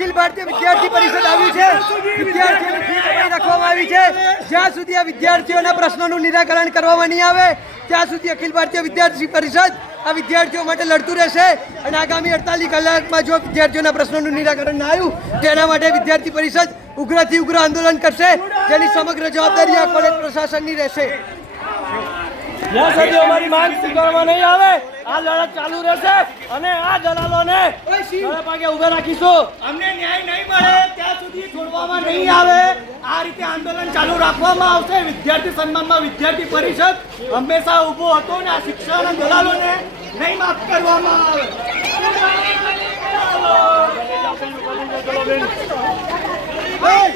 અખિલ ભારતીય વિદ્યાર્થી પરિષદ આવ્યું છે વિદ્યાર્થીઓની ફી કપાઈ રાખવામાં આવી છે જ્યાં સુધી આ વિદ્યાર્થીઓના પ્રશ્નોનું નિરાકરણ કરવામાં નહીં આવે ત્યાં સુધી અખિલ ભારતીય વિદ્યાર્થી પરિષદ આ વિદ્યાર્થીઓ માટે લડતું રહેશે અને આગામી 48 કલાકમાં જો વિદ્યાર્થીઓના પ્રશ્નોનું નિરાકરણ ના આવ્યું તેના માટે વિદ્યાર્થી પરિષદ ઉગ્રથી ઉગ્ર આંદોલન કરશે જેની સમગ્ર જવાબદારી આ કોલેજ પ્રશાસનની રહેશે જ્યાં સુધી અમારી માંગ સ્વીકારવામાં નહીં આવે આ લડત ચાલુ રહેશે અને આ દલાલોને ગળે પાગે ઊભા રાખીશું અમને ન્યાય નહીં મળે ત્યાં સુધી છોડવામાં નહીં આવે આ રીતે આંદોલન ચાલુ રાખવામાં આવશે વિદ્યાર્થી સન્માનમાં વિદ્યાર્થી પરિષદ હંમેશા ઊભો હતો ને આ શિક્ષણ દલાલોને નહીં માફ કરવામાં આવે Hey!